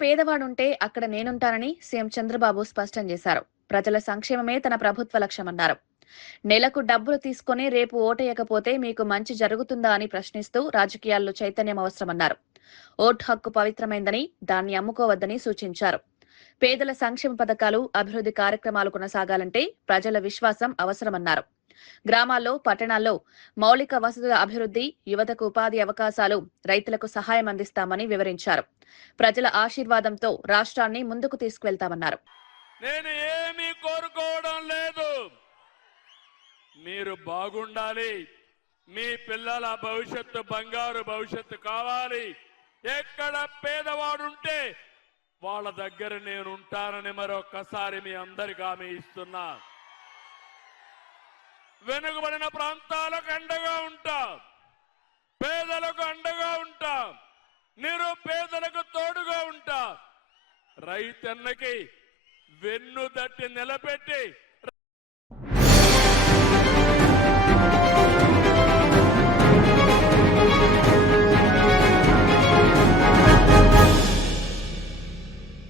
పేదవాడుంటే అక్కడ నేనుంటానని సీఎం చంద్రబాబు స్పష్టం చేశారు. ప్రజల సంక్షేమమే తన ప్రభుత్వ లక్ష్యమన్నారు. నెలకు డబ్బులు తీసుకుని రేపు ఓటేయకపోతే మీకు మంచి జరుగుతుందా అని ప్రశ్నిస్తూ రాజకీయాల్లో చైతన్యం అవసరమన్నారు. ఓటు హక్కు పవిత్రమైందని దాన్ని అమ్ముకోవద్దని సూచించారు. పేదల సంక్షేమ పథకాలు, అభివృద్ధి కార్యక్రమాలు కొనసాగాలంటే ప్రజల విశ్వాసం అవసరమన్నారు. గ్రామాల్లో, పట్టణాల్లో మౌలిక వసతుల అభివృద్ధి, యువతకు ఉపాధి అవకాశాలు, రైతులకు సహాయం అందిస్తామని వివరించారు. ప్రజల ఆశీర్వాదంతో రాష్ట్రాన్ని ముందుకు తీసుకువెళ్తామన్నారు. నేను ఏమీ కోరుకోవడం లేదు. మీరు బాగుండాలి, మీ పిల్లల భవిష్యత్తు బంగారు భవిష్యత్తు కావాలి. ఎక్కడ పేదవాడుంటే వాళ్ళ దగ్గర నేను ఉంటానని మరొక్కసారి మీ అందరికీ హామీ ఇస్తున్నా. వెనుకబడిన ప్రాంతాలకు అండగా ఉంటా, పేదలకు అండగా ఉంటా, నిరుపేదలకు తోడుగా ఉంటా, రైతన్నకి వెన్ను దట్టి నిలబెట్టి